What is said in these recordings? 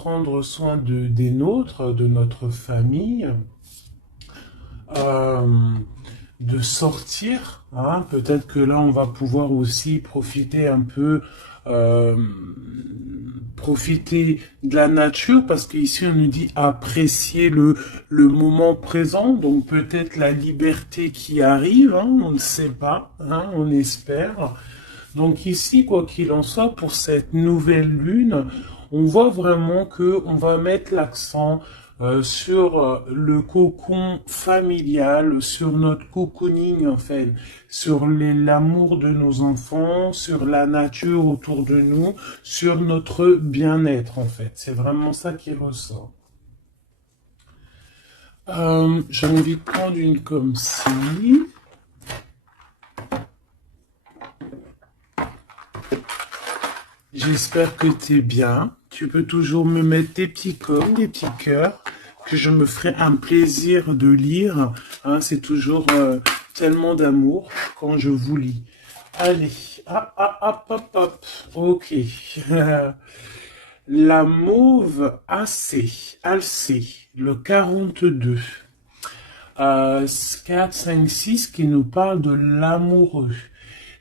prendre soin des nôtres, de notre famille, euh, de sortir, hein. Peut-être que là, on va pouvoir aussi profiter un peu, euh, profiter de la nature, parce qu'ici, on nous dit apprécier le moment présent, donc peut-être la liberté qui arrive, hein, on ne sait pas, hein, on espère. Donc ici, quoi qu'il en soit, pour cette nouvelle lune, on voit vraiment que on va mettre l'accent sur le cocon familial, sur notre cocooning en fait, sur l'amour de nos enfants, sur la nature autour de nous, sur notre bien-être en fait. C'est vraiment ça qui ressort. J'ai envie de prendre une comme ci. J'espère que tu es bien. Tu peux toujours me mettre des petits coms, des petits cœurs, que je me ferai un plaisir de lire. Hein, c'est toujours tellement d'amour quand je vous lis. Allez, hop, hop, hop, hop, hop. Ok. La mauve Alcée, le 42. 4, 5, 6 qui nous parle de l'amoureux.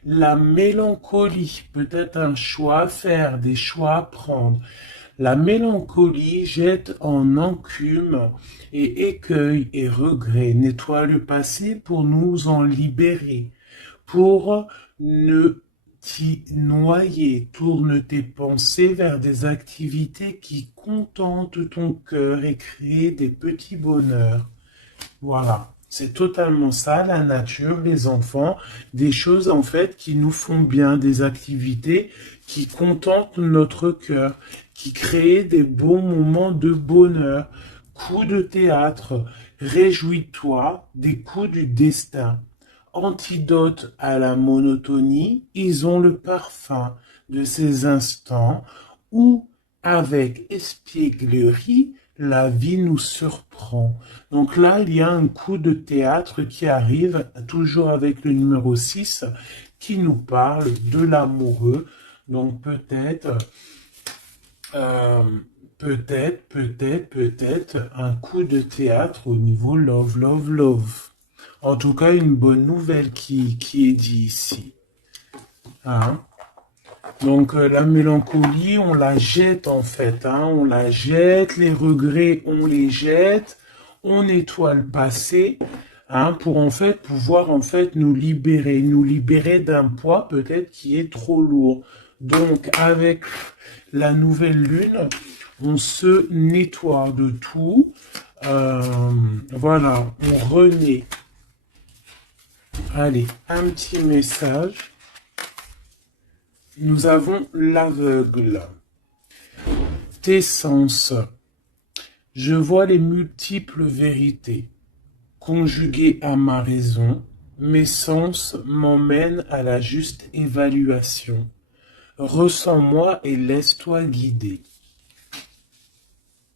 La mélancolie, peut-être un choix à faire, des choix à prendre. La mélancolie jette en encume et écueil et regret, nettoie le passé pour nous en libérer, pour ne t'y noyer. Tourne tes pensées vers des activités qui contentent ton cœur et créent des petits bonheurs. Voilà, c'est totalement ça, la nature, les enfants, des choses en fait qui nous font bien, des activités qui contentent notre cœur, qui créent des bons moments de bonheur. Coups de théâtre, réjouis-toi des coups du destin. Antidote à la monotonie, ils ont le parfum de ces instants où, avec espièglerie, la vie nous surprend. Donc là, il y a un coup de théâtre qui arrive, toujours avec le numéro 6, qui nous parle de l'amoureux. Donc euh, peut-être un coup de théâtre au niveau love, love, love. En tout cas, une bonne nouvelle qui est dit ici. Hein? Donc la mélancolie, on la jette en fait, hein, on la jette, les regrets, on les jette, on nettoie le passé, hein, pour en fait pouvoir en fait nous libérer d'un poids peut-être qui est trop lourd. Donc avec la nouvelle lune, on se nettoie de tout, euh, voilà, on renaît. Allez, un petit message. Nous avons l'aveugle. Tes sens. Je vois les multiples vérités. Conjuguées à ma raison, mes sens m'emmènent à la juste évaluation. Ressens-moi et laisse-toi guider.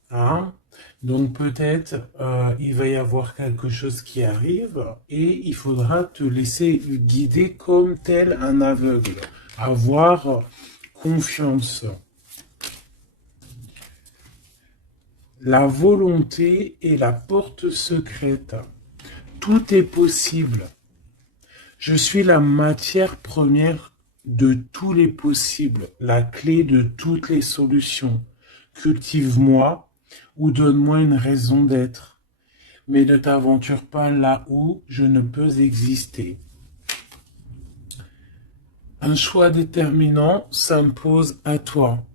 Hein? Donc peut-être il va y avoir quelque chose qui arrive et il faudra te laisser guider comme tel un aveugle. Avoir confiance. La volonté est la porte secrète. Tout est possible. Je suis la matière première de tous les possibles, la clé de toutes les solutions. Cultive-moi ou donne-moi une raison d'être, mais ne t'aventure pas là où je ne peux exister. Un choix déterminant s'impose à toi.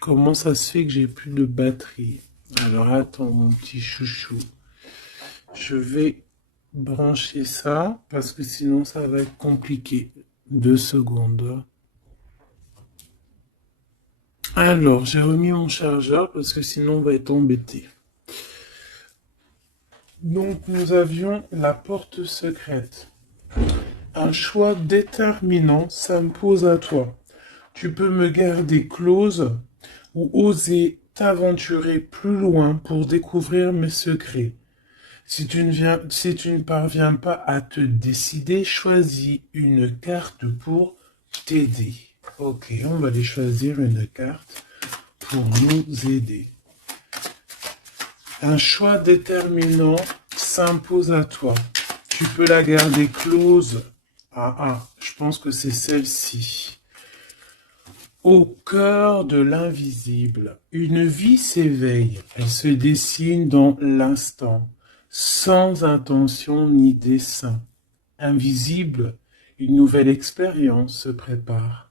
Comment ça se fait que j'ai plus de batterie? Alors attends mon petit chouchou. Je vais brancher ça parce que sinon ça va être compliqué. 2 secondes. Alors j'ai remis mon chargeur parce que sinon on va être embêté. Donc nous avions la porte secrète. Un choix déterminant s'impose à toi. Tu peux me garder close ou oser t'aventurer plus loin pour découvrir mes secrets. Si tu ne parviens pas à te décider, choisis une carte pour t'aider. Ok, on va aller choisir une carte pour nous aider. Un choix déterminant s'impose à toi. Tu peux la garder close. Je pense que c'est celle-ci. Au cœur de l'invisible, une vie s'éveille. Elle se dessine dans l'instant, sans intention ni dessein. Invisible, une nouvelle expérience se prépare.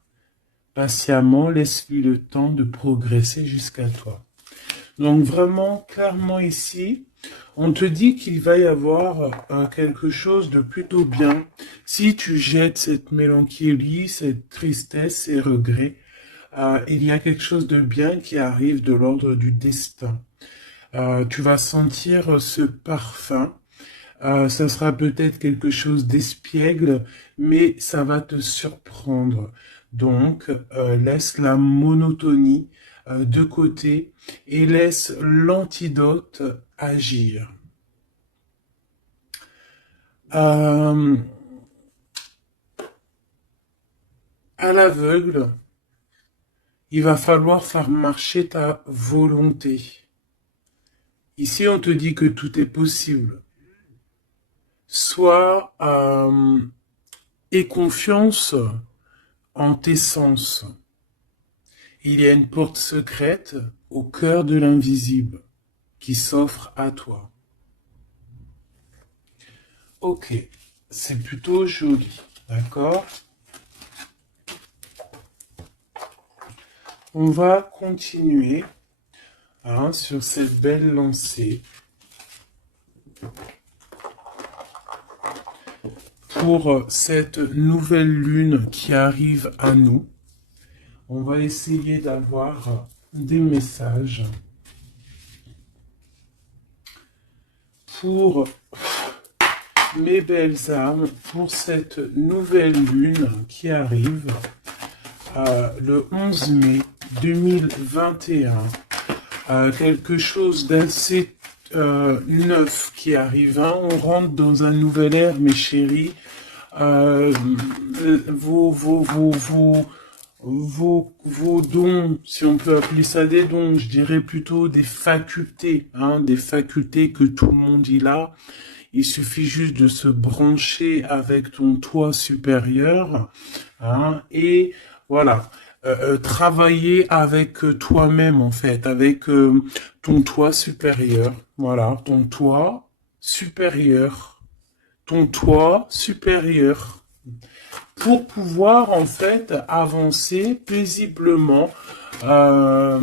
Patiemment, laisse-lui le temps de progresser jusqu'à toi. Donc vraiment, clairement ici, on te dit qu'il va y avoir quelque chose de plutôt bien. Si tu jettes cette mélancolie, cette tristesse, ces regrets, il y a quelque chose de bien qui arrive de l'ordre du destin. Tu vas sentir ce parfum. Ça sera peut-être quelque chose d'espiègle, mais ça va te surprendre. Donc, laisse la monotonie de côté et laisse l'antidote agir. À l'aveugle, il va falloir faire marcher ta volonté. Ici, on te dit que tout est possible. Sois aie confiance en tes sens. Il y a une porte secrète au cœur de l'invisible qui s'offre à toi. Ok, c'est plutôt joli, d'accord? On va continuer sur cette belle lancée pour cette nouvelle lune qui arrive à nous. On va essayer d'avoir des messages pour mes belles âmes, pour cette nouvelle lune qui arrive le 11 mai 2021. Quelque chose d'assez neuf qui arrive. On rentre dans un nouvel ère, mes chéris. Vos dons, si on peut appeler ça des dons, je dirais plutôt des facultés, des facultés que tout le monde y a. Il suffit juste de se brancher avec ton toi supérieur, et voilà, travailler avec toi-même en fait, avec ton toi supérieur, voilà, ton toi supérieur, pour pouvoir en fait avancer paisiblement, dans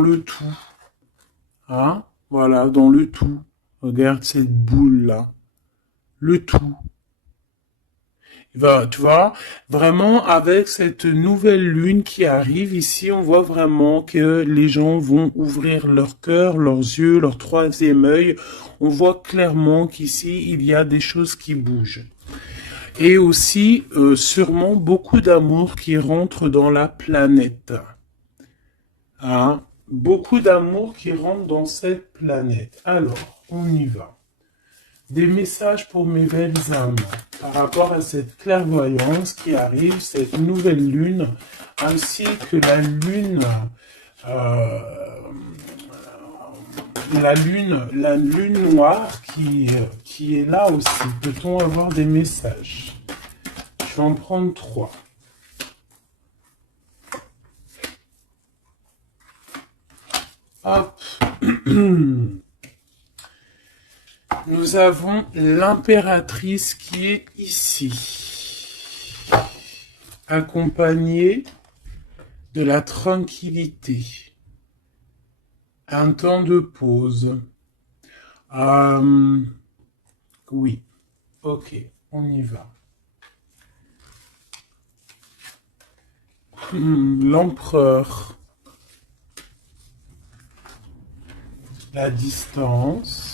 le tout. Voilà, dans le tout. Regarde cette boule-là. Le tout. Tu vois, vraiment, avec cette nouvelle lune qui arrive ici, on voit vraiment que les gens vont ouvrir leur cœur, leurs yeux, leur troisième œil. On voit clairement qu'ici, il y a des choses qui bougent. Et aussi, sûrement, beaucoup d'amour qui rentre dans la planète. Beaucoup d'amour qui rentre dans cette planète. Alors, on y va. Des messages pour mes belles âmes par rapport à cette clairvoyance qui arrive, cette nouvelle lune, ainsi que la lune noire qui est là aussi. Peut-on avoir des messages? Je vais en prendre 3. Hop. Nous avons l'impératrice qui est ici, accompagnée de la tranquillité, un temps de pause. Oui, ok, on y va. L'empereur, la distance.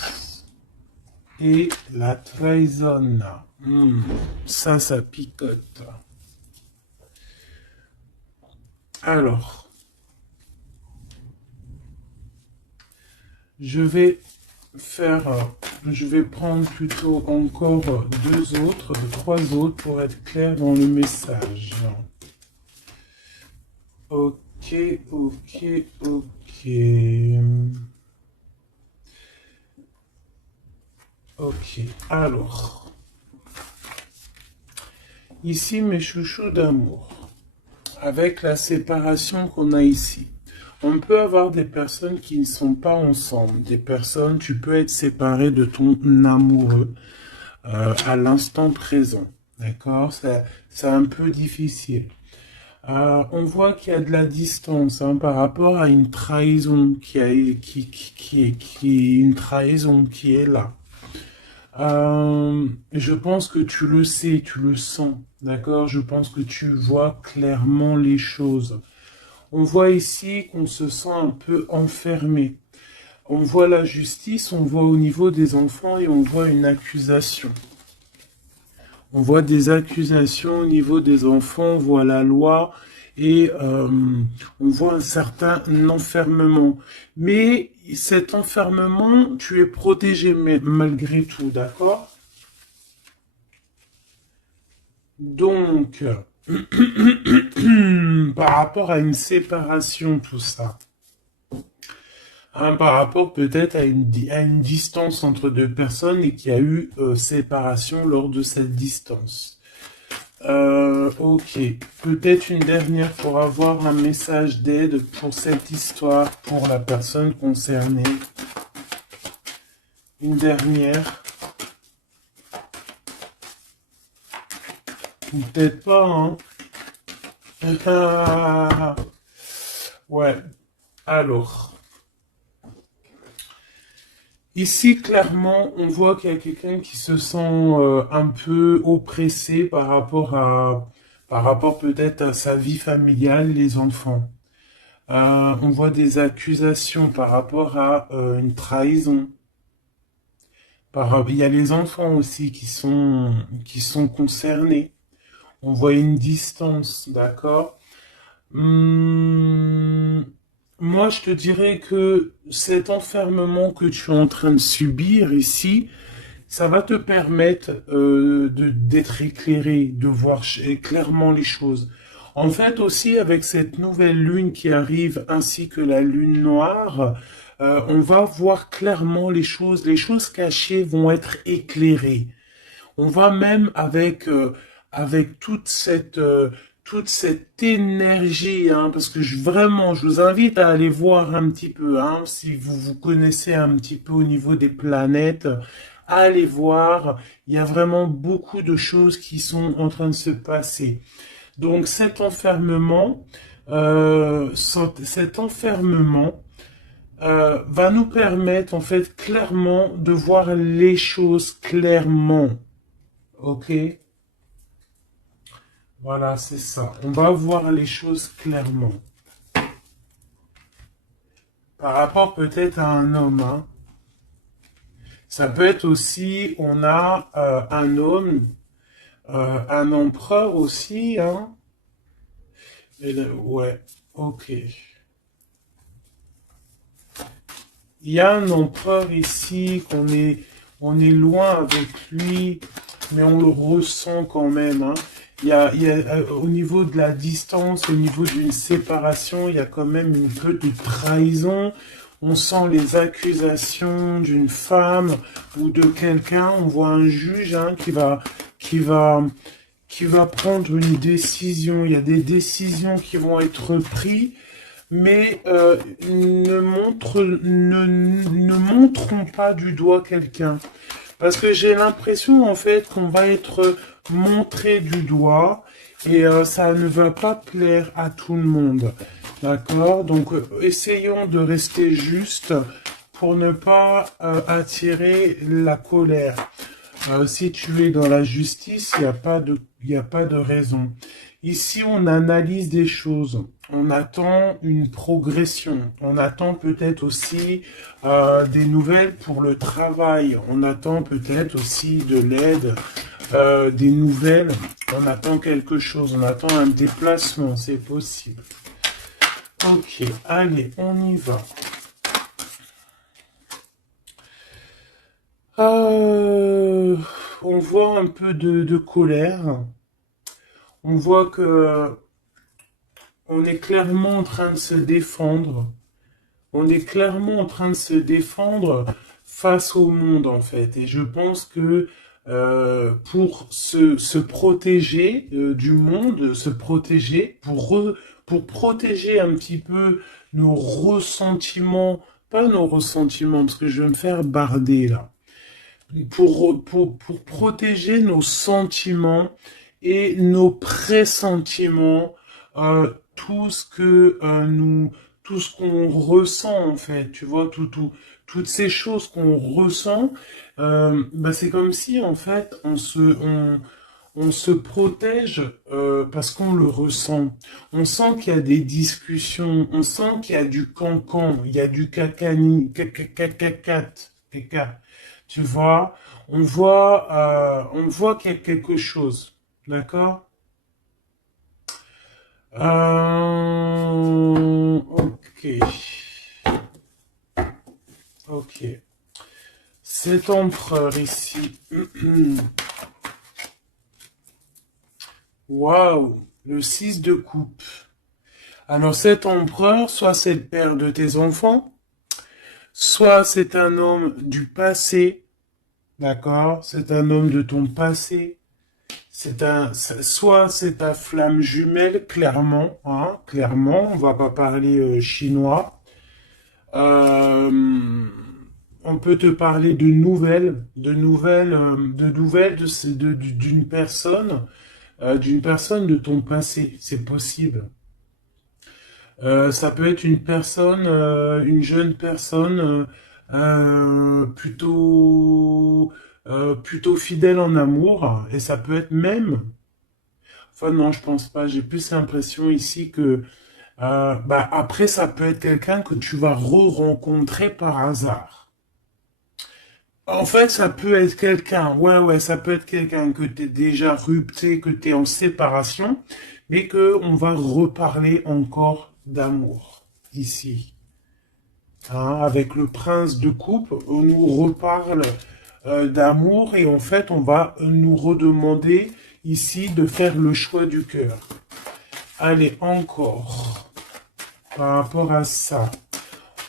Et la trahison, ça picote. Alors, je vais prendre plutôt encore 3 autres pour être clair dans le message. Ok, ok, ok. Ok, alors, ici mes chouchous d'amour, avec la séparation qu'on a ici. On peut avoir des personnes qui ne sont pas ensemble, des personnes, tu peux être séparé de ton amoureux à l'instant présent, d'accord? C'est un peu difficile. On voit qu'il y a de la distance hein, par rapport à une trahison qui est une trahison qui est là. Je pense que tu le sais, tu le sens, d'accord? Je pense que tu vois clairement les choses. On voit ici qu'on se sent un peu enfermé. On voit la justice, on voit au niveau des enfants et on voit une accusation. On voit des accusations au niveau des enfants, on voit la loi et on voit un certain enfermement. Mais cet enfermement, tu es protégé malgré tout, d'accord? Donc, par rapport à une séparation, tout ça, hein, par rapport peut-être à une distance entre deux personnes et qu'il y a eu séparation lors de cette distance. Ok, peut-être une dernière pour avoir un message d'aide pour cette histoire, pour la personne concernée. Une dernière. Ou peut-être pas, hein. Ouais, alors. Ici, clairement, on voit qu'il y a quelqu'un qui se sent un peu oppressé par rapport peut-être à sa vie familiale, les enfants. On voit des accusations par rapport à une trahison. Il y a les enfants aussi qui sont concernés. On voit une distance, d'accord? Hum, Moi, je te dirais que cet enfermement que tu es en train de subir ici, ça va te permettre d'être éclairé, de voir clairement les choses. En fait, aussi, avec cette nouvelle lune qui arrive, ainsi que la lune noire, on va voir clairement les choses cachées vont être éclairées. On va même avec toute cette énergie, hein, parce que vraiment, je vous invite à aller voir un petit peu, hein, si vous vous connaissez un petit peu au niveau des planètes, allez voir. Il y a vraiment beaucoup de choses qui sont en train de se passer. Donc cet enfermement va nous permettre en fait clairement de voir les choses clairement. Ok, voilà, c'est ça. On va voir les choses clairement. Par rapport peut-être à un homme, hein. Ça peut être aussi, on a un homme, un empereur aussi, hein. Ouais, ok. Il y a un empereur ici on est loin avec lui, mais on le ressent quand même, hein. Au niveau de la distance, au niveau d'une séparation, il y a quand même un peu de trahison. On sent les accusations d'une femme ou de quelqu'un. On voit un juge hein, qui va, qui va prendre une décision. Il y a des décisions qui vont être prises mais ne montrons pas du doigt quelqu'un. Parce que j'ai l'impression en fait qu'on va être montré du doigt et ça ne va pas plaire à tout le monde. D'accord? Donc essayons de rester juste pour ne pas attirer la colère. Si tu es dans la justice, il y a pas de raison. Ici, on analyse des choses. On attend une progression. On attend peut-être aussi des nouvelles pour le travail. On attend peut-être aussi de l'aide, des nouvelles. On attend quelque chose. On attend un déplacement. C'est possible. Ok, allez, on y va. Euh, on voit un peu de colère. On voit que on est clairement en train de se défendre. On est clairement en train de se défendre face au monde, en fait. Et je pense que pour se protéger du monde, se protéger, pour protéger un petit peu nos ressentiments, pas nos ressentiments, parce que je vais me faire barder là, pour protéger nos sentiments et nos pressentiments, tout ce que tout ce qu'on ressent en fait, tu vois, toutes ces choses qu'on ressent, bah, c'est comme si en fait on se protège parce qu'on le ressent. On sent qu'il y a des discussions, on sent qu'il y a du cancan, il y a du cacani, caca. Tu vois, on voit qu'il y a quelque chose, d'accord? Ok, ok. Cet empereur ici, waouh, le 6 de coupe. Alors cet empereur, soit c'est le père de tes enfants, soit c'est un homme du passé, d'accord? C'est un homme de ton passé. Soit c'est ta flamme jumelle, clairement, hein, clairement, on va pas parler chinois. Euh, on peut te parler de nouvelles d'une personne de ton passé, c'est possible. Ça peut être une personne, une jeune personne plutôt fidèle en amour, et ça peut être même. Enfin non, je pense pas. J'ai plus l'impression ici que bah après ça peut être quelqu'un que tu vas re-rencontrer par hasard. En fait, ça peut être quelqu'un, ouais, ça peut être quelqu'un que tu es déjà rupté, que tu es en séparation, mais que on va reparler encore d'amour ici. Hein, avec le prince de coupe, on nous reparle d'amour et en fait, on va nous redemander ici de faire le choix du cœur. Allez, encore, par rapport à ça.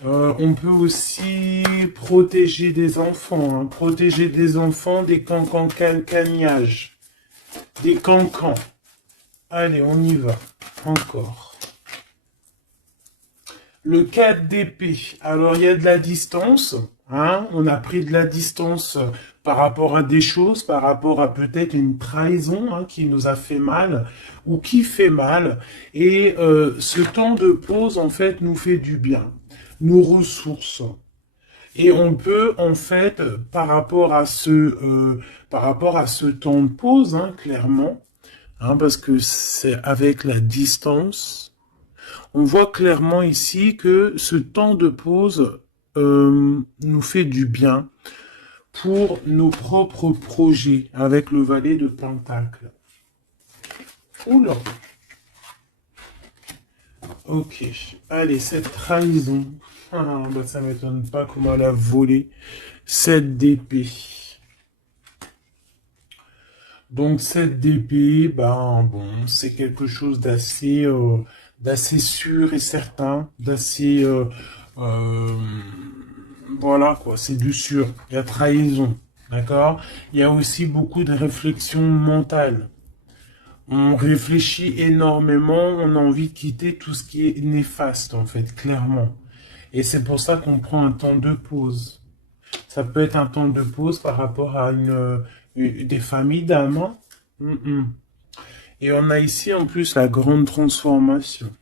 On peut aussi protéger des enfants, hein, protéger des enfants des cancans-cagnages, des cancans. Allez, on y va. Encore. Le 4 d'épée. Alors, il y a de la distance. Hein, on a pris de la distance par rapport à des choses, par rapport à peut-être une trahison hein, qui nous a fait mal ou qui fait mal. Et ce temps de pause, en fait, nous fait du bien, nous ressource. Et on peut, en fait, par rapport à ce temps de pause, hein, clairement, hein, parce que c'est avec la distance, on voit clairement ici que ce temps de pause nous fait du bien pour nos propres projets avec le valet de Pentacle. Oula. Ok. Allez, cette trahison. Ah, bah, ça m'étonne pas comment elle a volé 7 d'épée. Donc cette d'épée, ben bon, c'est quelque chose d'assez sûr et certain, euh, voilà quoi, c'est du sûr. Il y a trahison, d'accord? Il y a aussi beaucoup de réflexion mentale. On réfléchit énormément, on a envie de quitter tout ce qui est néfaste en fait, clairement. Et c'est pour ça qu'on prend un temps de pause. Ça peut être un temps de pause par rapport à des familles d'âmes. Hein. Et on a ici en plus la grande transformation.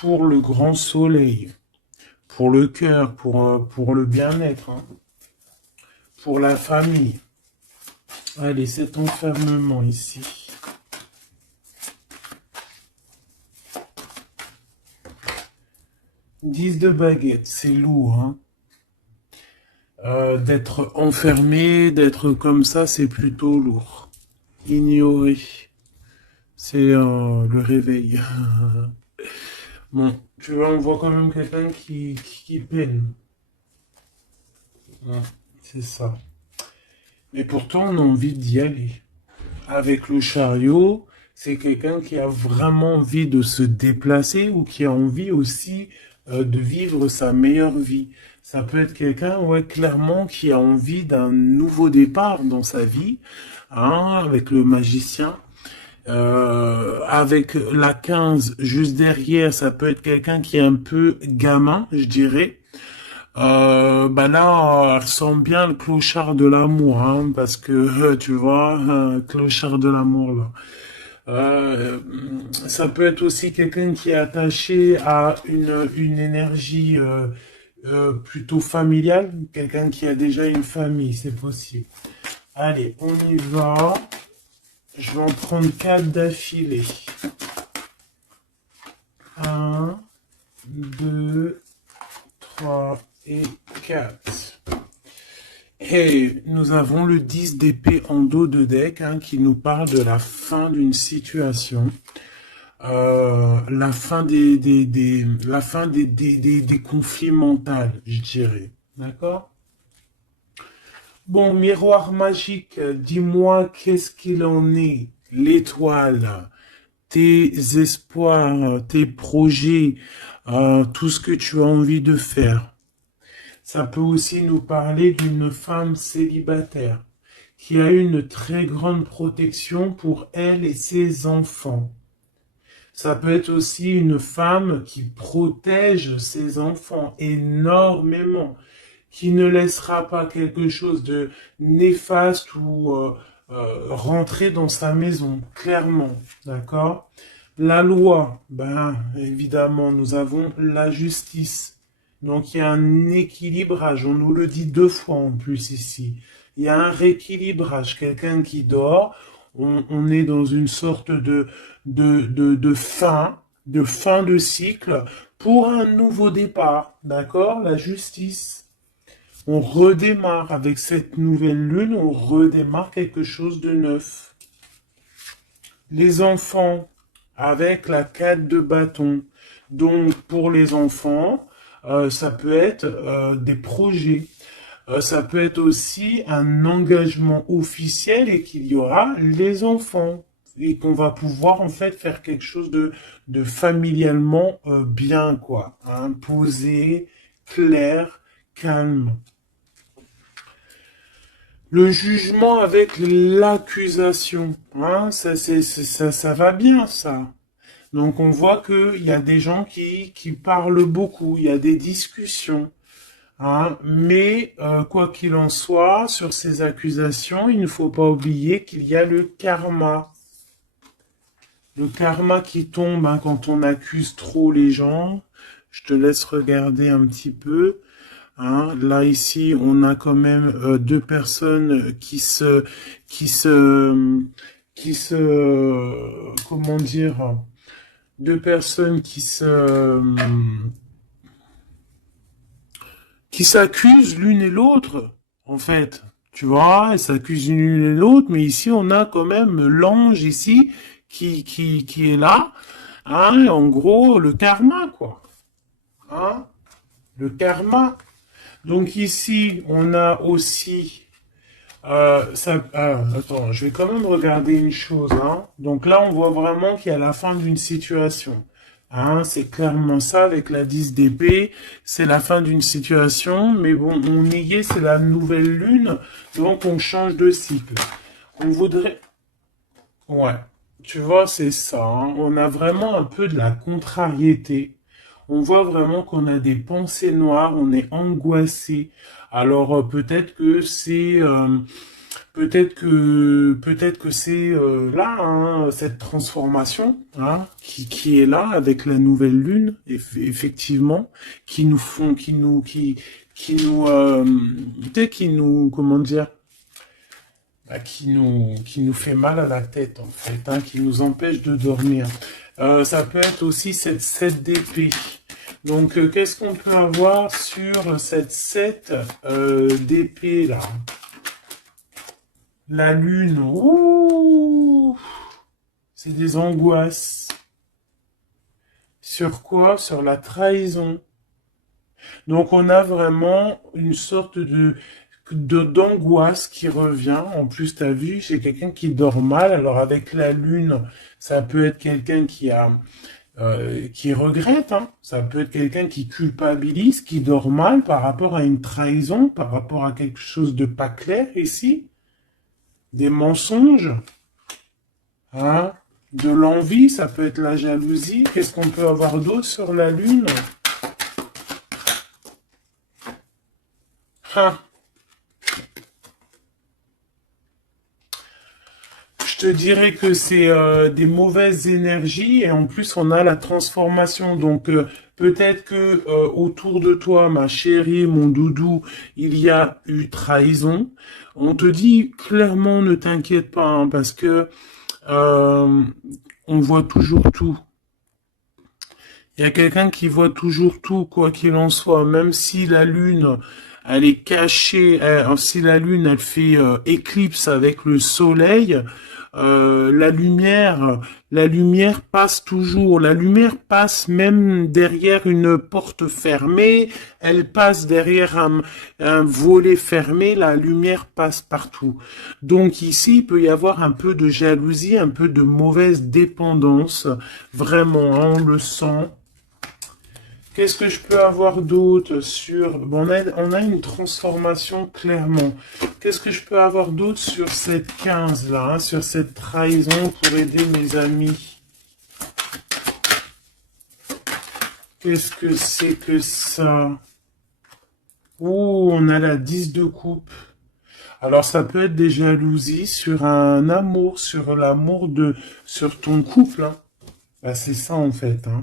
Pour le grand soleil, pour le cœur, pour le bien-être, hein. Pour la famille. Allez, cet enfermement ici. Dix de baguette, c'est lourd. Hein. D'être enfermé, d'être comme ça, c'est plutôt lourd. Ignorer, c'est le réveil. Bon, tu vois, on voit quand même quelqu'un qui peine. Ouais, c'est ça. Mais pourtant, on a envie d'y aller. Avec le chariot, c'est quelqu'un qui a vraiment envie de se déplacer ou qui a envie aussi de vivre sa meilleure vie. Ça peut être quelqu'un, ouais, clairement, qui a envie d'un nouveau départ dans sa vie, hein, avec le magicien. Avec la 15 juste derrière, ça peut être quelqu'un qui est un peu gamin, je dirais. Bah là, elle sent bien le clochard de l'amour, hein, parce que tu vois, clochard de l'amour là. Euh, Ça peut être aussi quelqu'un qui est attaché à une énergie plutôt familiale, quelqu'un qui a déjà une famille, c'est possible. Allez, on y va. Je vais en prendre 4 d'affilée. Un, 2, 3 et 4. Et nous avons le 10 d'épée en dos de deck, hein, qui nous parle de la fin d'une situation. La fin la fin des conflits mentaux, je dirais. D'accord? Bon, miroir magique, dis-moi qu'est-ce qu'il en est? L'étoile, tes espoirs, tes projets, tout ce que tu as envie de faire. Ça peut aussi nous parler d'une femme célibataire qui a une très grande protection pour elle et ses enfants. Ça peut être aussi une femme qui protège ses enfants énormément, qui ne laissera pas quelque chose de néfaste ou rentrer dans sa maison, clairement, d'accord? La loi, ben évidemment, nous avons la justice. Donc il y a un équilibrage, on nous le dit 2 fois en plus ici. Il y a un rééquilibrage, quelqu'un qui dort, on est dans une sorte de fin de cycle pour un nouveau départ, d'accord? La justice. On redémarre avec cette nouvelle lune, on redémarre quelque chose de neuf. Les enfants, avec la 4 de bâton. Donc pour les enfants, ça peut être des projets. Ça peut être aussi un engagement officiel et qu'il y aura les enfants. Et qu'on va pouvoir en fait faire quelque chose de familialement bien, quoi. Hein, posé, clair, calme. Le jugement avec l'accusation, hein, ça va bien, ça. Donc on voit qu'il y a des gens qui parlent beaucoup, il y a des discussions, hein, mais quoi qu'il en soit, sur ces accusations, il ne faut pas oublier qu'il y a le karma. Le karma qui tombe, hein, quand on accuse trop les gens. Je te laisse regarder un petit peu. Hein, là ici, on a quand même 2 personnes comment dire, 2 personnes qui s'accusent l'une et l'autre, en fait. Tu vois, elles s'accusent l'une et l'autre, mais ici on a quand même l'ange ici qui est là. Hein, en gros, le karma, quoi. Hein, le karma. Donc ici, on a aussi attends, je vais quand même regarder une chose. Hein. Donc là, on voit vraiment qu'il y a la fin d'une situation. Hein, c'est clairement ça avec la 10 d'épée. C'est la fin d'une situation. Mais bon, on y est, c'est la nouvelle lune. Donc on change de cycle. On voudrait... Ouais, tu vois, c'est ça. Hein. On a vraiment un peu de la contrariété. On voit vraiment qu'on a des pensées noires, on est angoissé. Alors peut-être que c'est peut-être que c'est là, hein, cette transformation, hein, qui est là avec la nouvelle lune, effectivement, qui nous font, peut-être qui nous, comment dire, bah, qui nous fait mal à la tête en fait, hein, qui nous empêche de dormir. Ça peut être aussi cette 7 d'épée. Donc qu'est-ce qu'on peut avoir sur cette 7 d'épée là? La lune, ouh, c'est des angoisses. Sur quoi? Sur la trahison. Donc on a vraiment une sorte de... d'angoisse qui revient. En plus, t'as vu, c'est quelqu'un qui dort mal. Alors avec la lune, ça peut être quelqu'un qui regrette, hein. Ça peut être quelqu'un qui culpabilise, qui dort mal par rapport à une trahison, par rapport à quelque chose de pas clair ici, des mensonges, hein, de l'envie, ça peut être la jalousie. Qu'est-ce qu'on peut avoir d'autre sur la lune? Hein. Je te dirais que c'est des mauvaises énergies et en plus on a la transformation. Donc peut-être que autour de toi, ma chérie, mon doudou, il y a eu trahison. On te dit clairement ne t'inquiète pas hein, parce que on voit toujours tout. Il y a quelqu'un qui voit toujours tout, quoi qu'il en soit, même si la lune, elle est cachée, si la lune, elle fait éclipse avec le soleil, la lumière passe toujours. La lumière passe même derrière une porte fermée, elle passe derrière un volet fermé, la lumière passe partout. Donc ici, il peut y avoir un peu de jalousie, un peu de mauvaise dépendance, vraiment, hein, on le sent. Qu'est-ce que je peux avoir d'autre sur... Bon, on a une transformation clairement. Qu'est-ce que je peux avoir d'autre sur cette 15-là, hein, sur cette trahison pour aider mes amis? Qu'est-ce que c'est que ça? Oh, on a la 10 de coupe. Alors, ça peut être des jalousies sur un amour, sur l'amour sur ton couple, hein. Bah, c'est ça, en fait, hein.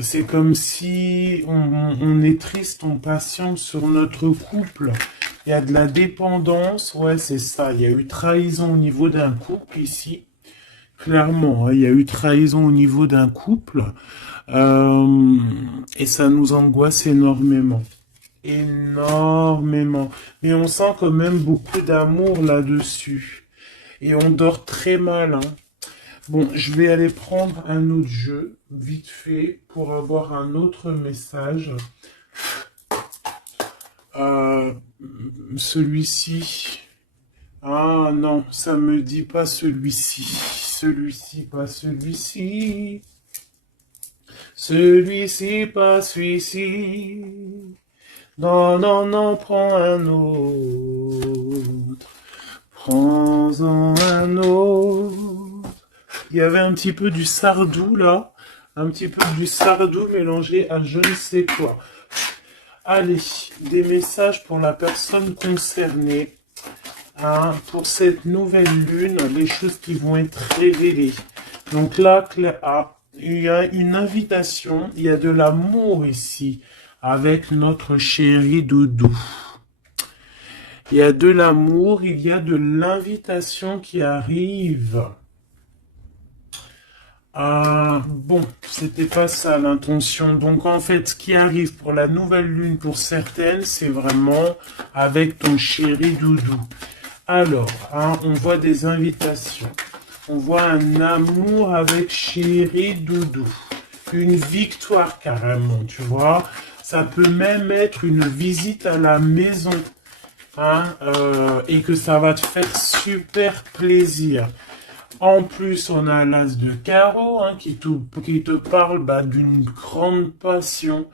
C'est comme si on est triste, on patiente sur notre couple. Il y a de la dépendance, ouais, c'est ça. Il y a eu trahison au niveau d'un couple ici. Clairement, hein, il y a eu trahison au niveau d'un couple. Et ça nous angoisse énormément. Énormément. Mais on sent quand même beaucoup d'amour là-dessus. Et on dort très mal, hein. Bon, je vais aller prendre un autre jeu, vite fait, pour avoir un autre message. Euh, celui-ci. Ah non, ça me dit pas celui-ci. Celui-ci, pas celui-ci. Celui-ci, pas celui-ci. Non, non, non, prends un autre. Prends-en un autre. Il y avait un petit peu du Sardou là, un petit peu du Sardou mélangé à je ne sais quoi. Allez, des messages pour la personne concernée, hein, pour cette nouvelle lune, les choses qui vont être révélées. Donc là, il y a une invitation, il y a de l'amour ici, avec notre chéri doudou. Il y a de l'amour, il y a de l'invitation qui arrive. Bon, c'était pas ça l'intention. Donc en fait, ce qui arrive pour la nouvelle lune pour certaines, c'est vraiment avec ton chéri doudou. Alors, hein, on voit des invitations. On voit un amour avec chéri doudou. Une victoire carrément, tu vois. Ça peut même être une visite à la maison. Hein, et que ça va te faire super plaisir. En plus, on a l'as de carreau hein, qui te parle d'une grande passion,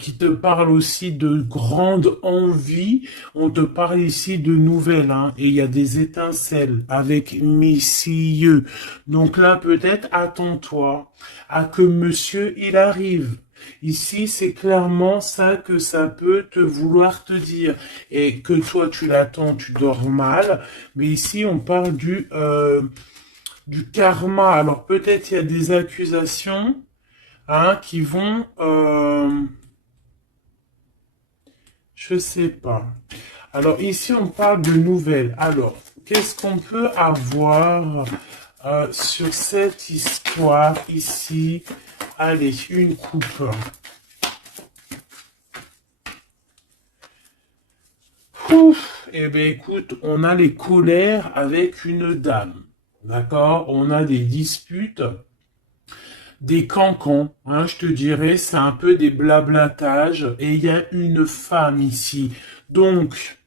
qui te parle aussi de grande envie. On te parle ici de nouvelles, hein, et il y a des étincelles avec messieurs. Donc là, peut-être attends-toi à que monsieur il arrive. Ici, c'est clairement ça que ça peut te vouloir te dire. Et que toi, tu l'attends, tu dors mal. Mais ici, on parle du karma. Alors, peut-être il y a des accusations hein, qui vont... je sais pas. Alors, ici, on parle de nouvelles. Alors, qu'est-ce qu'on peut avoir sur cette histoire ici? Allez, une coupe. Ouf, eh bien, écoute, on a les colères avec une dame. D'accord? On a des disputes. des cancans, hein, je te dirais, c'est un peu des blablatages, et il y a une femme ici. Donc,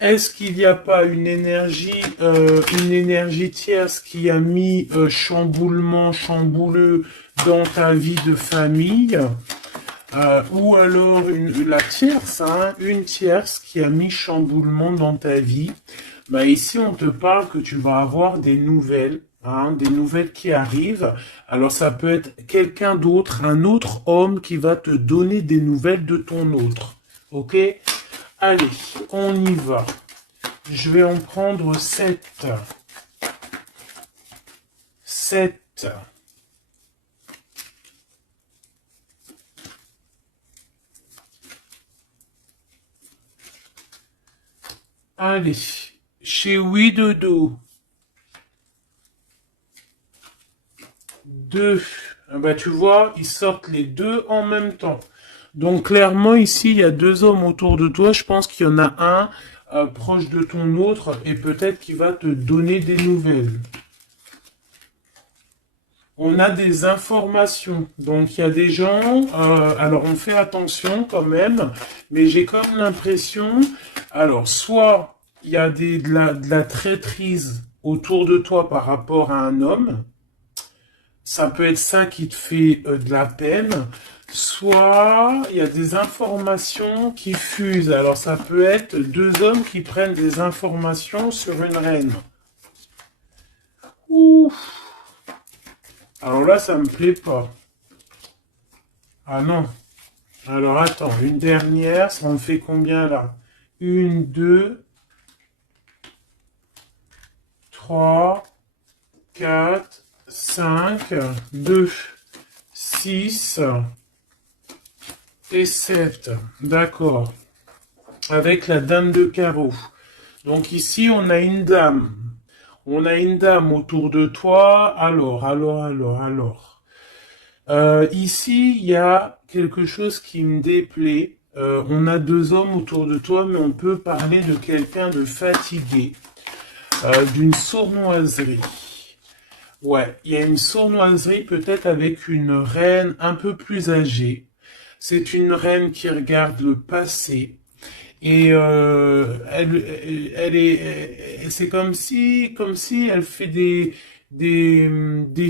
est-ce qu'il n'y a pas une énergie tierce qui a mis chamboulement, chambouleux dans ta vie de famille, ou alors la tierce, hein, une tierce qui a mis chamboulement dans ta vie. Bah ici, on te parle que tu vas avoir des nouvelles, hein, des nouvelles qui arrivent. Alors ça peut être quelqu'un d'autre, un autre homme qui va te donner des nouvelles de ton autre. Ok? Allez, on y va. Je vais en prendre 7. 7. Allez, chez Oui Dodo. 2. Ah bah, tu vois, ils sortent les deux en même temps. Donc clairement ici, il y a deux hommes autour de toi. Je pense qu'il y en a un proche de ton autre et peut-être qu'il va te donner des nouvelles. On a des informations. Donc il y a des gens, alors on fait attention quand même, mais j'ai comme l'impression, alors soit il y a de la traîtrise autour de toi par rapport à un homme, ça peut être ça qui te fait de la peine, soit il y a des informations qui fusent. Alors ça peut être deux hommes qui prennent des informations sur une reine. Ouh. Alors là, ça me plaît pas. Ah non. Alors attends, une dernière, ça en fait combien là? Une, deux, trois, quatre, cinq, deux, six et 7. D'accord. Avec la dame de carreau. Donc ici, on a une dame. On a une dame autour de toi. Alors. Ici, il y a quelque chose qui me déplaît. On a deux hommes autour de toi, mais on peut parler de quelqu'un de fatigué, d'une sournoiserie. Ouais, il y a une sournoiserie peut-être avec une reine un peu plus âgée. C'est une reine qui regarde le passé. Et c'est comme si elle fait des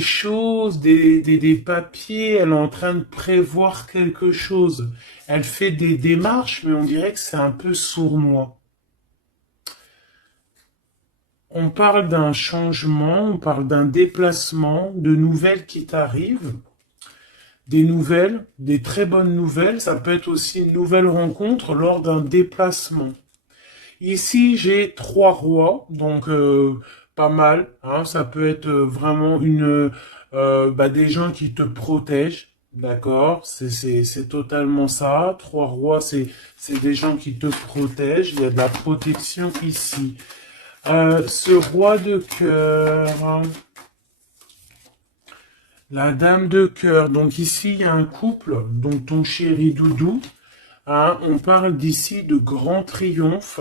choses, des papiers. Elle est en train de prévoir quelque chose. Elle fait des démarches, mais on dirait que c'est un peu sournois. On parle d'un changement, on parle d'un déplacement, de nouvelles qui t'arrivent. Des nouvelles, des très bonnes nouvelles. Ça peut être aussi une nouvelle rencontre lors d'un déplacement. Ici, j'ai trois rois, donc pas mal. Hein, ça peut être vraiment des gens qui te protègent, d'accord? C'est totalement ça. Trois rois, c'est des gens qui te protègent. Il y a de la protection ici. Ce roi de cœur, hein, la dame de cœur. Donc ici, il y a un couple, donc ton chéri Doudou. Hein, on parle d'ici de grand triomphe,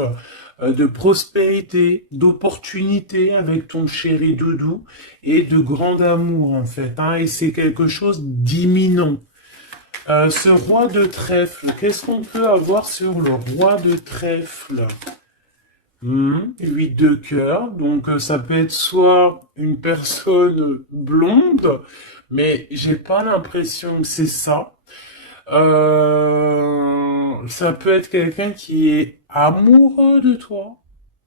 de prospérité, d'opportunité avec ton chéri Doudou et de grand amour en fait. Hein, et c'est quelque chose d'imminent. Ce roi de trèfle, qu'est-ce qu'on peut avoir sur le roi de trèfle? 8 de cœur, donc ça peut être soit une personne blonde, mais j'ai pas l'impression que c'est ça. Ça peut être quelqu'un qui est amoureux de toi,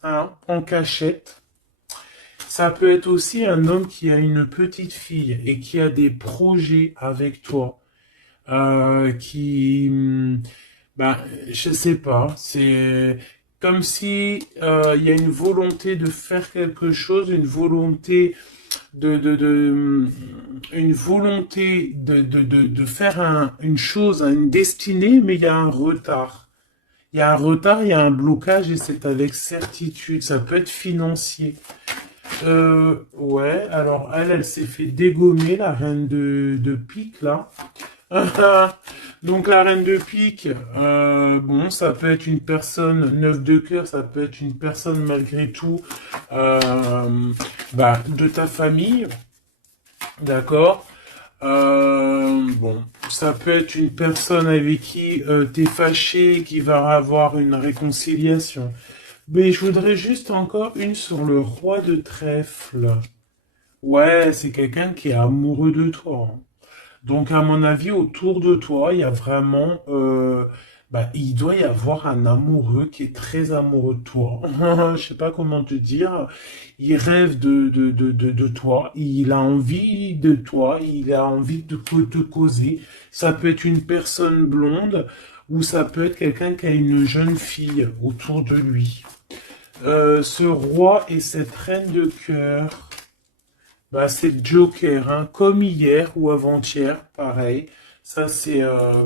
hein, en cachette. Ça peut être aussi un homme qui a une petite fille et qui a des projets avec toi, ben, je sais pas, c'est comme si il y a une volonté de faire quelque chose, une volonté une volonté de faire une chose, une destinée, mais il y a un retard. Il y a un retard, il y a un blocage et c'est avec certitude. Ça peut être financier. Ouais, alors elle s'est fait dégommer, la reine de pique, là. Donc la reine de pique, bon, ça peut être une personne, 9 de cœur, ça peut être une personne malgré tout de ta famille, d'accord. Bon, ça peut être une personne avec qui t'es fâché, qui va avoir une réconciliation. Mais je voudrais juste encore une sur le roi de trèfle. Ouais, c'est quelqu'un qui est amoureux de toi, hein. Donc, à mon avis, autour de toi, il y a vraiment, il doit y avoir un amoureux qui est très amoureux de toi. Je sais pas comment te dire. Il rêve de toi. Il a envie de toi. Il a envie de te causer. Ça peut être une personne blonde ou ça peut être quelqu'un qui a une jeune fille autour de lui. Ce roi et cette reine de cœur. Bah, c'est Joker, hein, comme hier ou avant-hier, pareil. Ça, c'est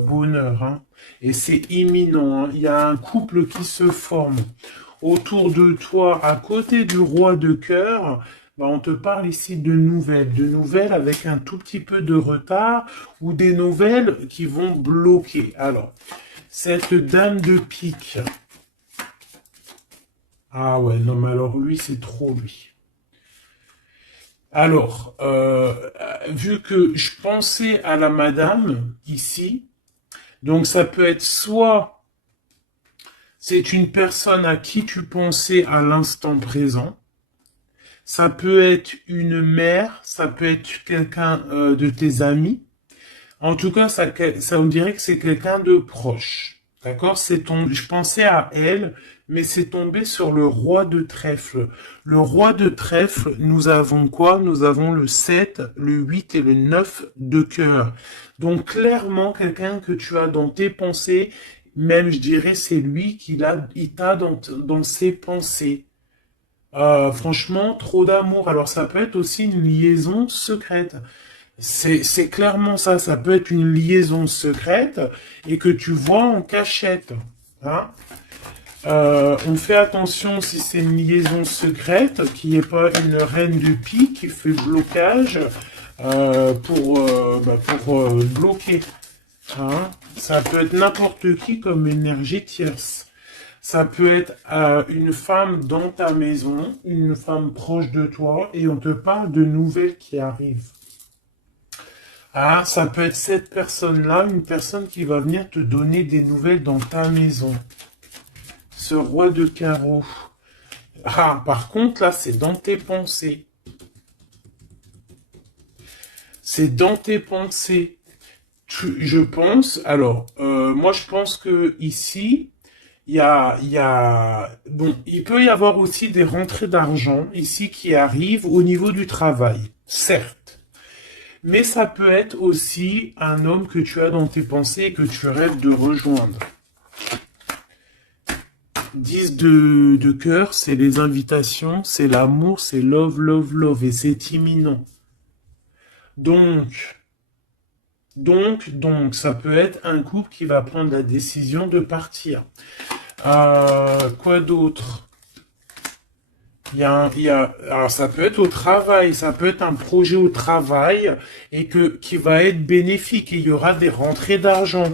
bonheur, hein. Et c'est imminent, hein. Il y a un couple qui se forme autour de toi, à côté du roi de cœur. Bah, on te parle ici de nouvelles avec un tout petit peu de retard ou des nouvelles qui vont bloquer. Alors, cette dame de pique. Ah ouais, non, mais alors lui, c'est trop lui. Alors, vu que je pensais à la madame ici, donc ça peut être soit c'est une personne à qui tu pensais à l'instant présent, ça peut être une mère, ça peut être quelqu'un de tes amis. En tout cas, ça on dirait que c'est quelqu'un de proche. D'accord? Je pensais à elle, mais c'est tombé sur le roi de trèfle. Le roi de trèfle, nous avons quoi? Nous avons le 7, le 8 et le 9 de cœur. Donc, clairement, quelqu'un que tu as dans tes pensées, même, je dirais, c'est lui il t'a dans ses pensées. Franchement, trop d'amour. Alors, ça peut être aussi une liaison secrète. C'est clairement ça. Ça peut être une liaison secrète et que tu vois en cachette. Hein. On fait attention si c'est une liaison secrète, qui n'est pas une reine de pique qui fait blocage pour bloquer. Hein. Ça peut être n'importe qui comme énergie tierce. Ça peut être une femme dans ta maison, une femme proche de toi, et on te parle de nouvelles qui arrivent. Ah, ça peut être cette personne-là, une personne qui va venir te donner des nouvelles dans ta maison. Ce roi de carreau. Ah, par contre, là, c'est dans tes pensées. C'est dans tes pensées. Je pense, alors, moi, je pense que ici, bon, il peut y avoir aussi des rentrées d'argent ici qui arrivent au niveau du travail, certes. Mais ça peut être aussi un homme que tu as dans tes pensées et que tu rêves de rejoindre. 10 de cœur, c'est les invitations, c'est l'amour, c'est love, love, love, et c'est imminent. Donc, ça peut être un couple qui va prendre la décision de partir. Quoi d'autre? Alors ça peut être au travail, ça peut être un projet au travail et qui va être bénéfique. Et il y aura des rentrées d'argent.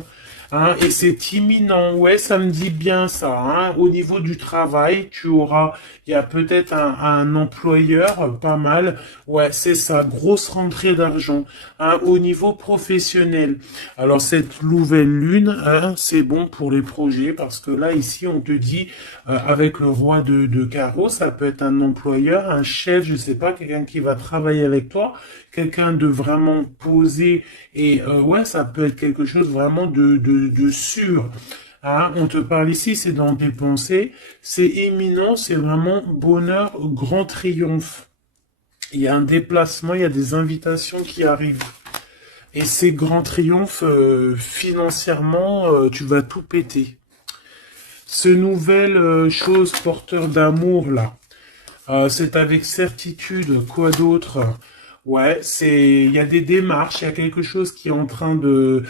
Hein, et c'est imminent, ouais, ça me dit bien ça. Hein. Au niveau du travail, il y a peut-être un employeur, pas mal. Ouais, c'est ça, grosse rentrée d'argent. Hein, au niveau professionnel. Alors cette nouvelle lune, hein, c'est bon pour les projets parce que là ici on te dit avec le roi de carreau, ça peut être un employeur, un chef, je sais pas, quelqu'un qui va travailler avec toi, quelqu'un de vraiment posé et ouais, ça peut être quelque chose vraiment de sûr. Hein, on te parle ici, c'est dans tes pensées, c'est imminent, c'est vraiment bonheur, grand triomphe. Il y a un déplacement, il y a des invitations qui arrivent. Et ces grands triomphes, financièrement, tu vas tout péter. Ce nouvel chose porteur d'amour, là, c'est avec certitude, quoi d'autre? Ouais, il y a des démarches, il y a quelque chose qui est en train de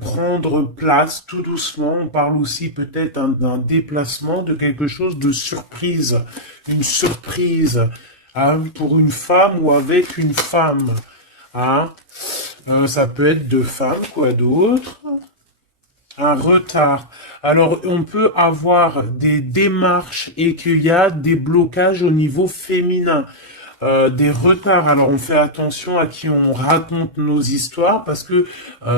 prendre place tout doucement. On parle aussi peut-être d'un déplacement, de quelque chose de surprise. Une surprise, hein, pour une femme ou avec une femme. Hein. Ça peut être deux femmes, quoi d'autre? Un retard. Alors, on peut avoir des démarches et qu'il y a des blocages au niveau féminin. des retards. Alors on fait attention à qui on raconte nos histoires parce que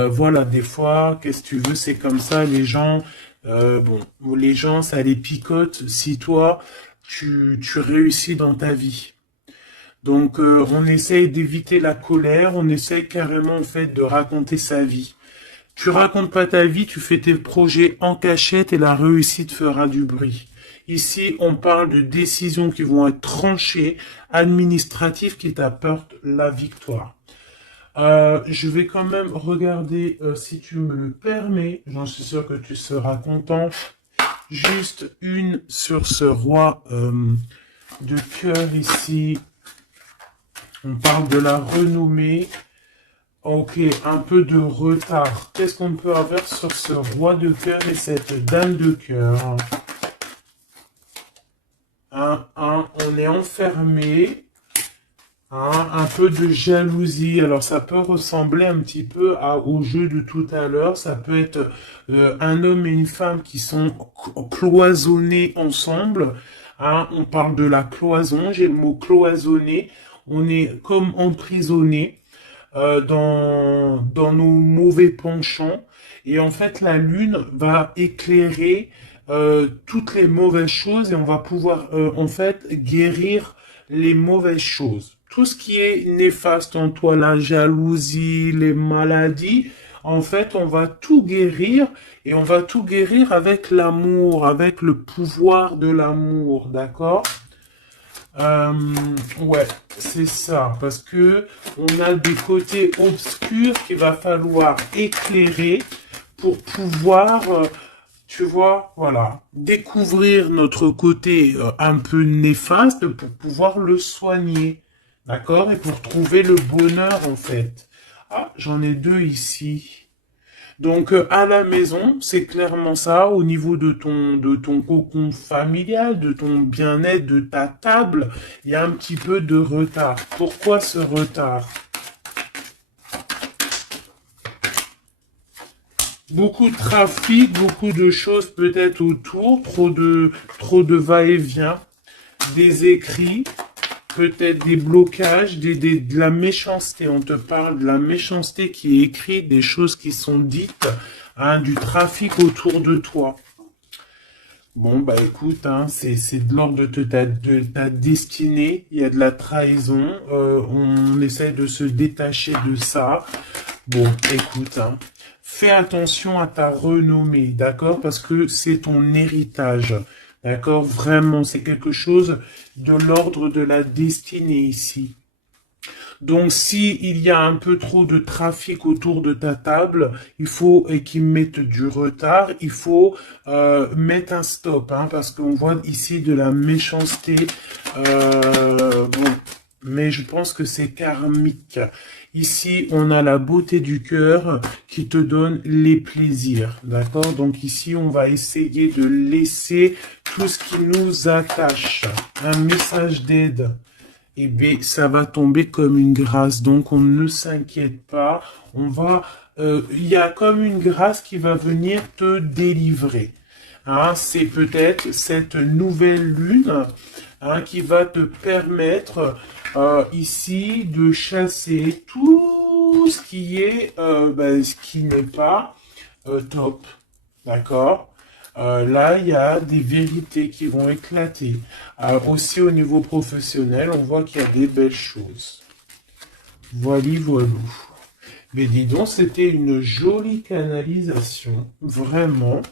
voilà, des fois, qu'est-ce que tu veux, c'est comme ça, les gens, bon, les gens, ça les picote si toi, tu réussis dans ta vie. Donc on essaye d'éviter la colère, on essaye carrément en fait de raconter sa vie. Tu racontes pas ta vie, tu fais tes projets en cachette et la réussite fera du bruit. Ici, on parle de décisions qui vont être tranchées, administratives qui t'apportent la victoire. Je vais quand même regarder, si tu me le permets, j'en suis sûr que tu seras content, juste une sur ce roi de cœur ici. On parle de la renommée. Ok, un peu de retard. Qu'est-ce qu'on peut avoir sur ce roi de cœur et cette dame de cœur? On est enfermé. Un peu de jalousie. Alors ça peut ressembler un petit peu au jeu de tout à l'heure. Ça peut être un homme et une femme qui sont cloisonnés ensemble. On parle de la cloison. J'ai le mot cloisonné. On est comme emprisonné dans nos mauvais penchants. Et en fait, la lune va éclairer toutes les mauvaises choses et on va pouvoir en fait guérir les mauvaises choses. Tout ce qui est néfaste en toi, la jalousie, les maladies, en fait, on va tout guérir et on va tout guérir avec l'amour, avec le pouvoir de l'amour, d'accord? Ouais, c'est ça, parce que on a des côtés obscurs qu'il va falloir éclairer pour pouvoir, tu vois, voilà, découvrir notre côté un peu néfaste pour pouvoir le soigner, d'accord? Et pour trouver le bonheur, en fait. Ah, j'en ai deux ici. Donc à la maison, c'est clairement ça, au niveau de ton cocon familial, de ton bien-être, de ta table, il y a un petit peu de retard. Pourquoi ce retard? Beaucoup de trafic, beaucoup de choses peut-être autour, trop de va-et-vient, des écrits, peut-être des blocages, de la méchanceté. On te parle de la méchanceté qui est écrite, des choses qui sont dites, du trafic autour de toi. Bon, bah écoute, c'est de l'ordre de ta destinée, il y a de la trahison, on essaie de se détacher de ça. Bon, écoute, fais attention à ta renommée, d'accord? Parce que c'est ton héritage. D'accord? Vraiment, c'est quelque chose de l'ordre de la destinée ici. Donc, si il y a un peu trop de trafic autour de ta table, il faut, et qu'ils mettent du retard, il faut mettre un stop, parce qu'on voit ici de la méchanceté. Bon, mais je pense que c'est karmique. Ici, on a la beauté du cœur qui te donne les plaisirs, d'accord? Donc ici, on va essayer de laisser tout ce qui nous attache. Un message d'aide. Eh bien, ça va tomber comme une grâce. Donc, on ne s'inquiète pas. Il y a comme une grâce qui va venir te délivrer. C'est peut-être cette nouvelle lune qui va te permettre ici de chasser tout ce qui est, ce qui n'est pas top. D'accord? Là, il y a des vérités qui vont éclater. Aussi au niveau professionnel, on voit qu'il y a des belles choses. Voilou. Mais dis donc, c'était une jolie canalisation, vraiment.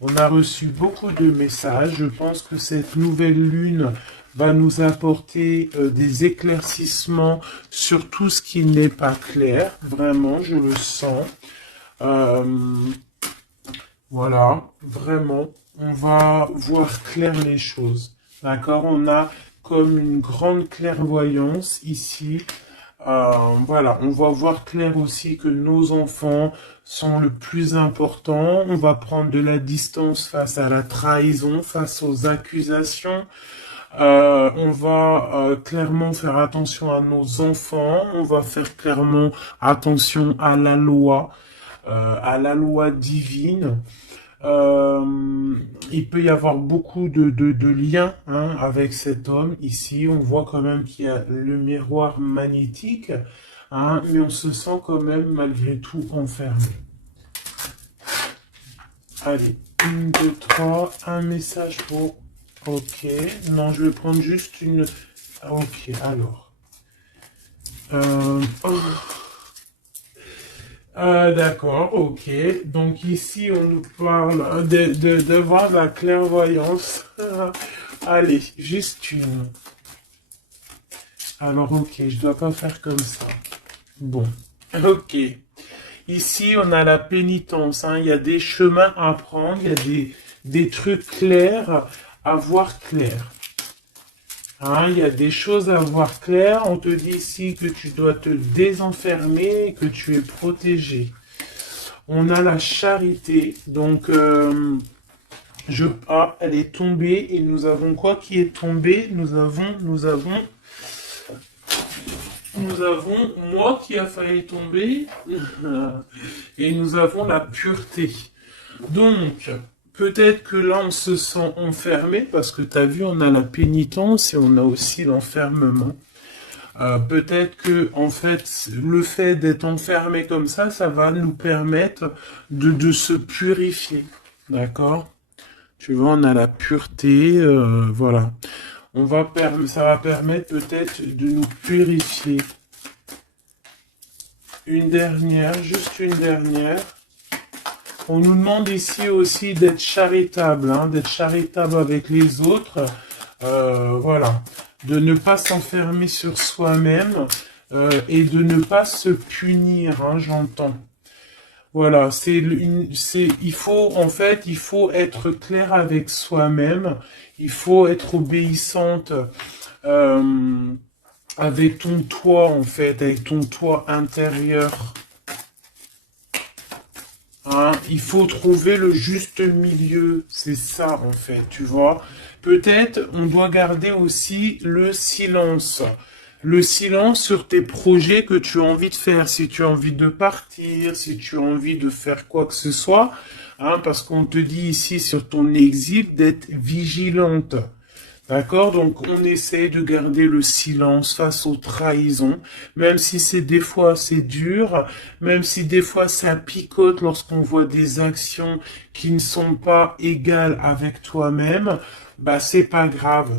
On a reçu beaucoup de messages. Je pense que cette nouvelle lune va nous apporter des éclaircissements sur tout ce qui n'est pas clair. Vraiment, je le sens. Voilà, vraiment, on va voir clair les choses. D'accord? On a comme une grande clairvoyance ici. Voilà, on va voir clair aussi que nos enfants sont le plus important. On va prendre de la distance face à la trahison, face aux accusations. On va clairement faire attention à nos enfants. On va faire clairement attention à la loi divine. Il peut y avoir beaucoup de liens hein, avec cet homme. Ici, on voit quand même qu'il y a le miroir magnétique, hein, mais on se sent quand même malgré tout enfermé. Allez, 1, 2, 3, un message pour... Ok, non, je vais prendre juste une... Ok, alors. Oh. D'accord, ok. Donc ici, on nous parle de voir la clairvoyance. Allez, juste une. Alors, ok, je dois pas faire comme ça. Bon, ok. Ici, on a la pénitence. Hein. Il y a des chemins à prendre, il y a des trucs clairs à voir clair. Hein, il y a des choses à voir clair. On te dit ici que tu dois te désenfermer, que tu es protégé. On a la charité. Donc, elle est tombée. Et nous avons quoi qui est tombé? Nous avons moi qui a failli tomber. Et nous avons la pureté. Donc, peut-être que là, on se sent enfermé parce que tu as vu, on a la pénitence et on a aussi l'enfermement. Peut-être que, en fait, le fait d'être enfermé comme ça va nous permettre de se purifier. D'accord? Tu vois, on a la pureté, voilà. Ça va permettre peut-être de nous purifier. Une dernière, juste une dernière. On nous demande ici aussi d'être charitable, hein, d'être charitable avec les autres. Voilà. De ne pas s'enfermer sur soi-même et de ne pas se punir, hein, j'entends. Voilà, il faut être clair avec soi-même. Il faut être obéissante avec ton toi, en fait, avec ton toi intérieur. Hein, il faut trouver le juste milieu, c'est ça en fait, tu vois. Peut-être on doit garder aussi le silence. Le silence sur tes projets que tu as envie de faire, si tu as envie de partir, si tu as envie de faire quoi que ce soit, hein, parce qu'on te dit ici sur ton exil d'être vigilante. D'accord? Donc, on essaie de garder le silence face aux trahisons, même si des fois c'est dur, même si des fois ça picote lorsqu'on voit des actions qui ne sont pas égales avec toi-même, bah, c'est pas grave.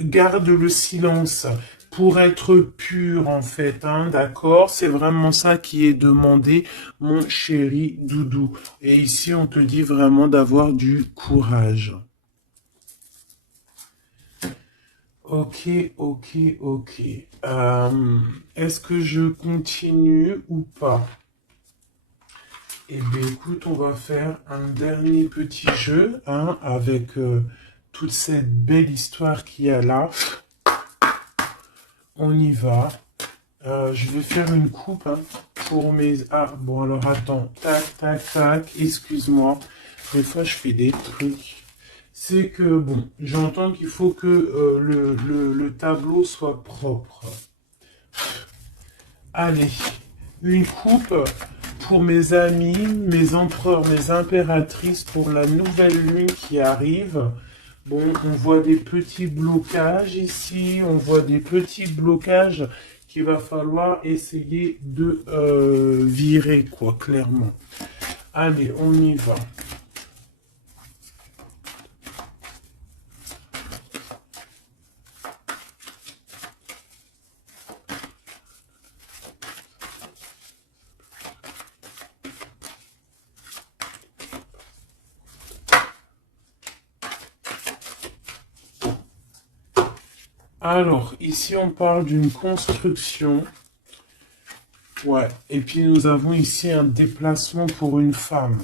Garde le silence pour être pur, en fait, hein, d'accord? C'est vraiment ça qui est demandé, mon chéri doudou. Et ici, on te dit vraiment d'avoir du courage. Ok, ok, ok. Est-ce que je continue ou pas? Eh bien, écoute, on va faire un dernier petit jeu hein, avec toute cette belle histoire qu'il y a là. On y va. Je vais faire une coupe hein, pour mes... Ah, bon, alors attends. Tac, tac, tac. Excuse-moi. Des fois, je fais des trucs. C'est que, bon, j'entends qu'il faut que le tableau soit propre. Allez, une coupe pour mes amis, mes empereurs, mes impératrices, pour la nouvelle lune qui arrive. Bon, on voit des petits blocages ici, on voit des petits blocages qu'il va falloir essayer de virer, quoi, clairement. Allez, on y va. Alors, ici, on parle d'une construction. Ouais, et puis nous avons ici un déplacement pour une femme,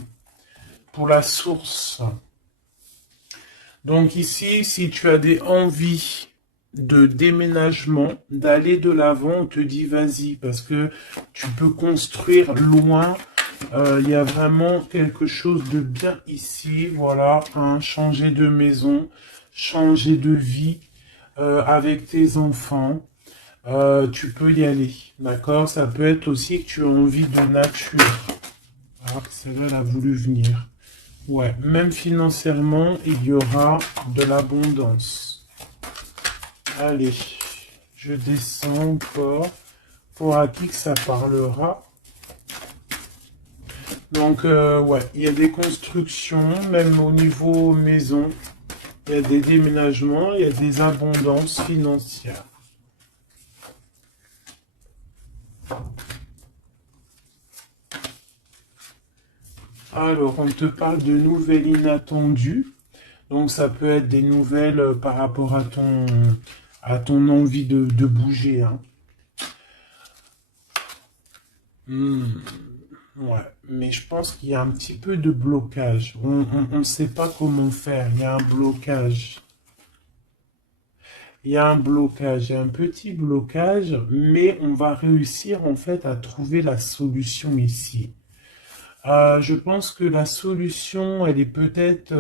pour la source. Donc ici, si tu as des envies de déménagement, d'aller de l'avant, on te dit vas-y, parce que tu peux construire loin. Il y a vraiment quelque chose de bien ici, voilà, hein, changer de maison, changer de vie. Avec tes enfants, tu peux y aller, d'accord? Ça peut être aussi que tu as envie de nature. Alors que celle-là, elle a voulu venir. Ouais, même financièrement, il y aura de l'abondance. Allez, je descends encore. Pour à qui que ça parlera. Donc, ouais, il y a des constructions, même au niveau maison. Il y a des déménagements, il y a des abondances financières. Alors, on te parle de nouvelles inattendues. Donc, ça peut être des nouvelles par rapport à ton envie de bouger. Hein. Ouais, mais je pense qu'il y a un petit peu de blocage. On ne sait pas comment faire. Il y a un blocage. Il y a un blocage, il y a un petit blocage, mais on va réussir en fait à trouver la solution ici. Je pense que la solution, elle est peut-être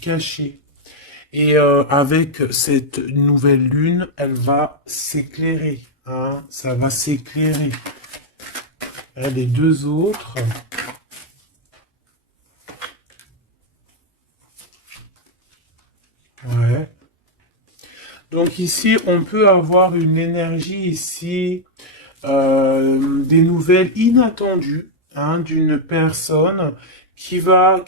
cachée. Et avec cette nouvelle lune, elle va s'éclairer. Hein, ça va s'éclairer. Les deux autres. Ouais. Donc ici, on peut avoir une énergie ici, des nouvelles inattendues hein, d'une personne qui va,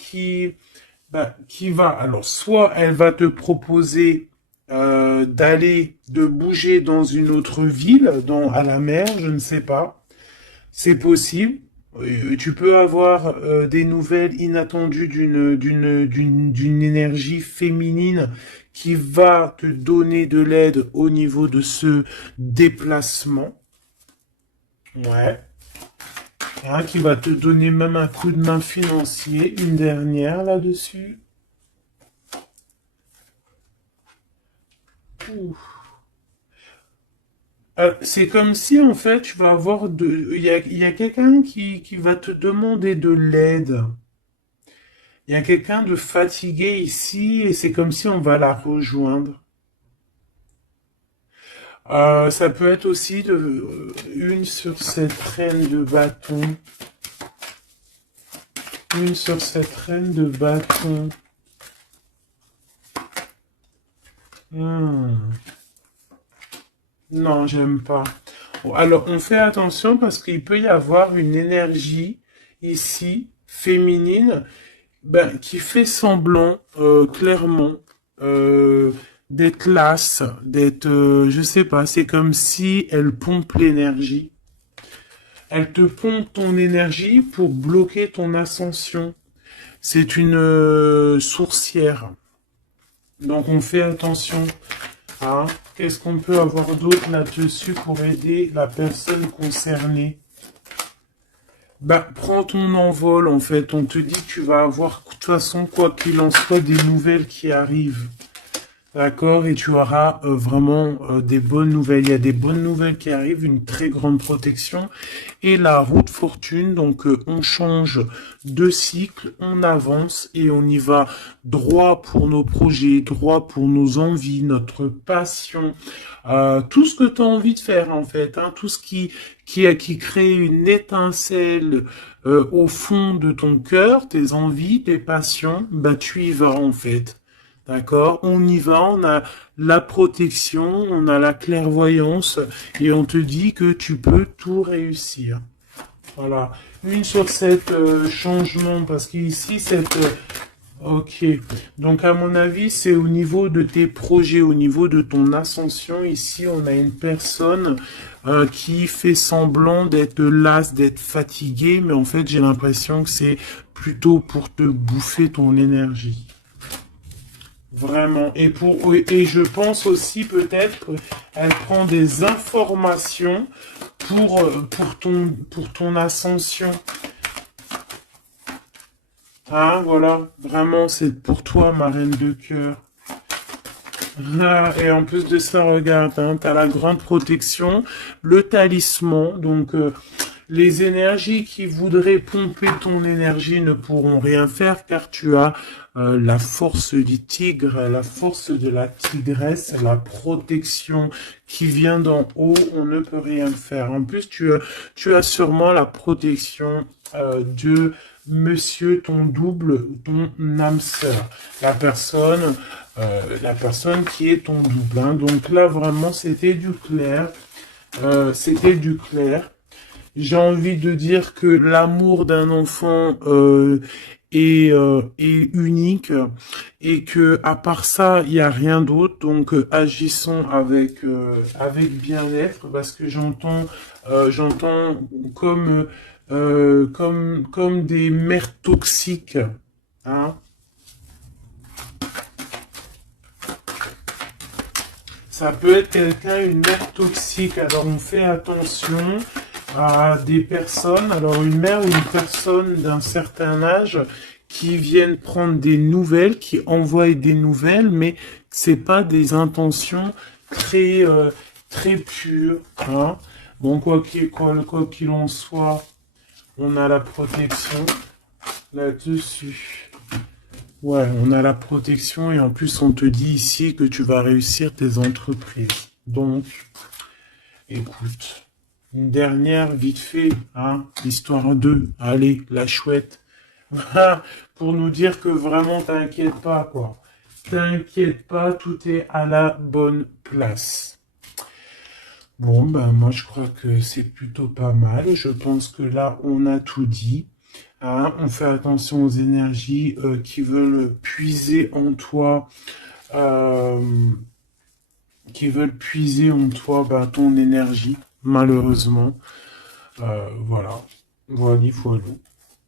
alors soit elle va te proposer de bouger dans une autre ville, à la mer, je ne sais pas, c'est possible. Tu peux avoir des nouvelles inattendues d'une énergie féminine qui va te donner de l'aide au niveau de ce déplacement. Ouais. Hein, qui va te donner même un coup de main financier. Une dernière là-dessus. C'est comme si en fait tu vas avoir il y a quelqu'un qui va te demander de l'aide. Il y a quelqu'un de fatigué ici et c'est comme si on va la rejoindre. Ça peut être aussi une sur cette reine de bâton. Une sur cette reine de bâton. Hmm. Non, j'aime pas. Bon, alors, on fait attention parce qu'il peut y avoir une énergie ici, féminine, ben, qui fait semblant, clairement, euh, d'être lasse, d'être, je sais pas, c'est comme si elle pompe l'énergie. Elle te pompe ton énergie pour bloquer ton ascension. C'est une sourcière. Donc on fait attention. Hein. Qu'est-ce qu'on peut avoir d'autre là-dessus pour aider la personne concernée? Bah, prends ton envol en fait. On te dit que tu vas avoir, de toute façon, quoi qu'il en soit, des nouvelles qui arrivent. D'accord, et tu auras vraiment des bonnes nouvelles. Il y a des bonnes nouvelles qui arrivent, une très grande protection. Et la route fortune, donc on change de cycle, on avance et on y va droit pour nos projets, droit pour nos envies, notre passion, tout ce que tu as envie de faire en fait, hein, tout ce qui crée une étincelle au fond de ton cœur, tes envies, tes passions, bah tu y vas en fait. D'accord? On y va, on a la protection, on a la clairvoyance et on te dit que tu peux tout réussir. Voilà. Une sur cette changement parce qu'ici cette ok. Donc à mon avis, c'est au niveau de tes projets, au niveau de ton ascension. Ici, on a une personne qui fait semblant d'être lasse, d'être fatiguée, mais en fait, j'ai l'impression que c'est plutôt pour te bouffer ton énergie. Vraiment. Et je pense aussi peut-être qu'elle prend des informations pour ton ascension. Hein, voilà. Vraiment, c'est pour toi, ma reine de cœur. Ah, et en plus de ça, regarde, hein, t'as la grande protection, le talisman. Donc, Les énergies qui voudraient pomper ton énergie ne pourront rien faire car tu as la force du tigre, la force de la tigresse, la protection qui vient d'en haut, on ne peut rien faire. En plus, tu as sûrement la protection de monsieur, ton double, ton âme sœur, la personne qui est ton double. Hein. Donc là, vraiment, c'était du clair. C'était du clair. J'ai envie de dire que l'amour d'un enfant est unique et que à part ça, il n'y a rien d'autre. Donc agissons avec bien-être parce que j'entends comme des mères toxiques. Hein. Ça peut être quelqu'un, une mère toxique. Alors on fait attention à des personnes, alors une mère ou une personne d'un certain âge qui viennent prendre des nouvelles, qui envoient des nouvelles, mais c'est pas des intentions très pures. Hein. Bon, quoi qu'il en soit, on a la protection là-dessus. Ouais, on a la protection et en plus on te dit ici que tu vas réussir tes entreprises. Donc, écoute. Une dernière, vite fait, hein, histoire 2. Allez, la chouette. Pour nous dire que vraiment, t'inquiète pas, quoi. T'inquiète pas, tout est à la bonne place. Bon, ben, moi, je crois que c'est plutôt pas mal. Je pense que là, on a tout dit. Hein, on fait attention aux énergies qui veulent puiser en toi, ben, ton énergie. Malheureusement, voilà, voilà, voilà.